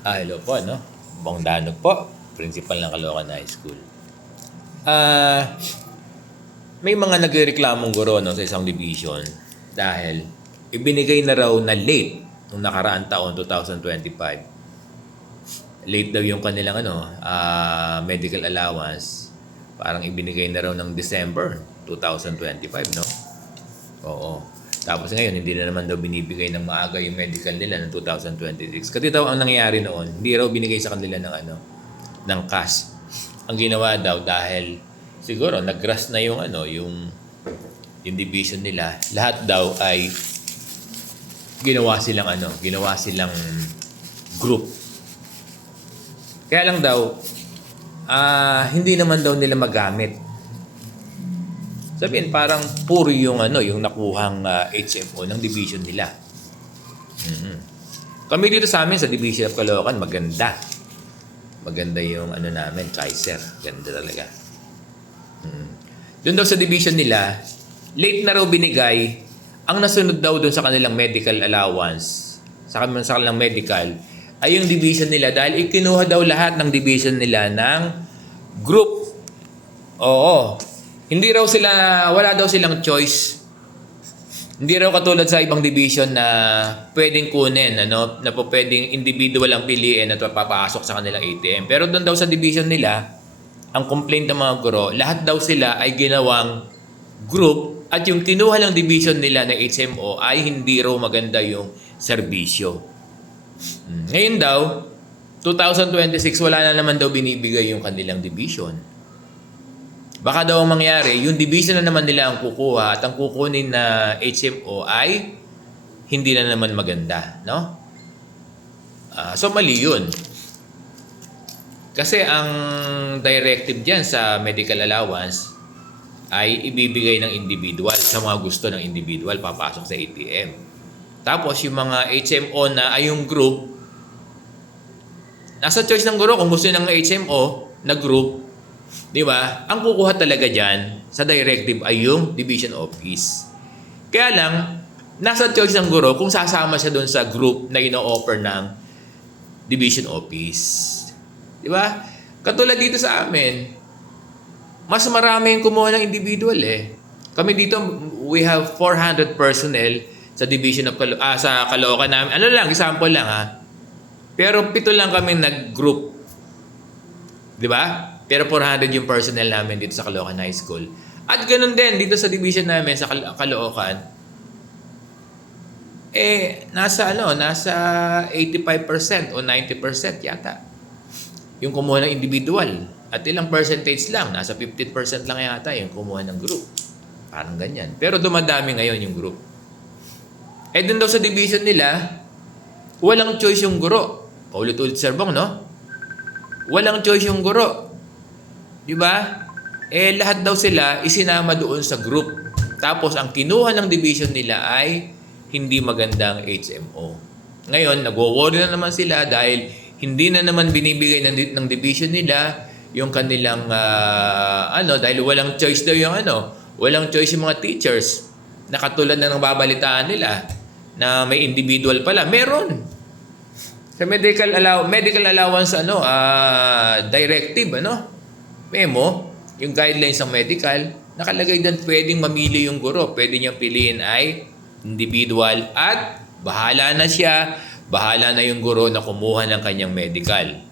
Hello po, no? Bong Danog po, principal ng Caloocan High School. May mga nagreklamong guro no, sa isang division dahil ibinigay na raw na late nung nakaraang taon, 2025. Late daw yung kanilang medical allowance. Parang ibinigay na raw ng December 2025, no? Oo. Tapos ngayon, hindi na naman daw binibigay ng maaga yung medical nila ng 2026. Kasi daw ang nangyayari noon, hindi raw binigay sa kanila ng cash. Ang ginawa daw dahil siguro nag-grass na yung division nila. Lahat daw ay ginawa silang group. Kaya lang daw hindi naman daw nila magamit. Sabihin parang puro yung nakuhang HMO ng division nila. Kami dito sa amin sa Division of Caloocan, maganda. Maganda yung namin, Kaiser. Ganda talaga. Doon daw sa division nila, late na raw binigay. Ang nasunod daw doon sa kanilang medical allowance, sa kanilang medical, ay yung division nila dahil ikinuha daw lahat ng division nila ng group. Oo. Wala daw silang choice. Hindi raw katulad sa ibang division na pwedeng kunin, na po pwedeng individual ang piliin at papasok sa kanilang ATM. Pero doon daw sa division nila, ang complaint ng mga guro, lahat daw sila ay ginawang group at yung kinuha lang division nila na HMO ay hindi raw maganda yung serbisyo. Ngayon daw, 2026, wala na naman daw binibigay yung kanilang division. Baka daw ang mangyari, yung division na naman nila ang kukuha at ang kukunin na HMO ay hindi na naman maganda, no? So mali yun. Kasi ang directive dyan sa medical allowance ay ibibigay ng individual sa mga gusto ng individual papasok sa ATM. Tapos yung mga HMO na ay yung group, nasa choice ng guro kung gusto ng HMO na group, di ba? Ang kukuha talaga dyan sa directive ay yung division office. Kaya lang, nasa choice ng guro kung sasama siya doon sa group na ino-offer ng division office. Di ba? Katulad dito sa amin, mas marami yung kumuha ng individual eh. Kami dito, we have 400 personnel sa division of sa Caloocan namin. Ano lang, example lang ha. Pero 7 lang kami nag-group. Di ba? Pero 400 yung personnel namin dito sa Caloocan High School. At ganun din dito sa division namin sa Caloocan. Nasa 85% o 90% yata. Yung kumuha ng individual. At ilang percentage lang, nasa 15% lang yata yung kumuha ng group. Parang ganyan. Pero dumadami ngayon yung group. Dun daw sa division nila, walang choice yung guro. Paulit-ulit Sir Bong, no? Walang choice yung guro. Di ba? Lahat daw sila isinama doon sa group. Tapos, ang kinuha ng division nila ay hindi magandang HMO. Ngayon, nagwo-worry na naman sila dahil hindi na naman binibigay ng division nila yung kanilang, dahil walang choice daw walang choice yung mga teachers na katulad na ng babalitaan nila na may individual pala. Meron. Sa medical allowance directive memo, yung guidelines ng medical, nakalagay doon pwedeng mamili yung guro. Pwede niyang piliin ay individual at bahala na yung guro na kumuha ng kanyang medical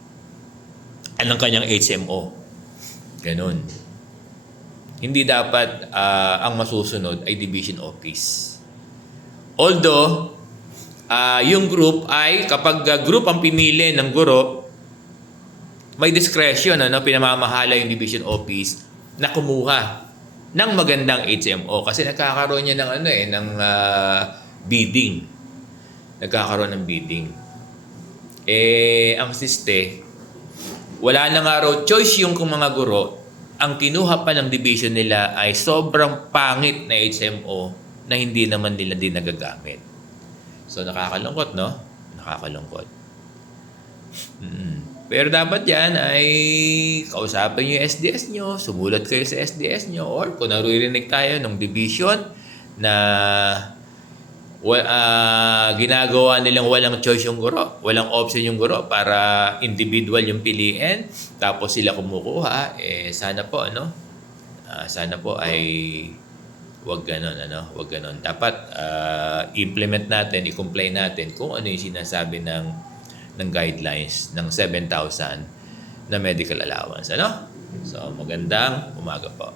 at ng kanyang HMO. Ganun. Hindi dapat ang masusunod ay division office. Although, yung group ay, kapag group ang pimili ng guro, may discretion, pinamamahala yung division office na kumuha ng magandang HMO. Kasi nagkakaroon niya ng bidding. Nagkakaroon ng bidding. Ang siste, wala na nga raw choice yung mga guro. Ang kinuha pa ng division nila ay sobrang pangit na HMO na hindi naman nila din nagagamit. So, nakakalungkot, no? Nakakalungkot. Pero dapat yan ay kausapin nyo yung SDS nyo, sumulat kayo sa SDS nyo, or kung naririnig tayo ng division na ginagawa nilang walang choice yung guro, walang option yung guro para individual yung piliin, tapos sila kumukuha, sana po sana po ay wag ganon, wag ganon. Dapat implement natin, i-comply natin kung ano yung sinasabi ng guidelines ng 7,000 na medical allowance, So magandang umaga po.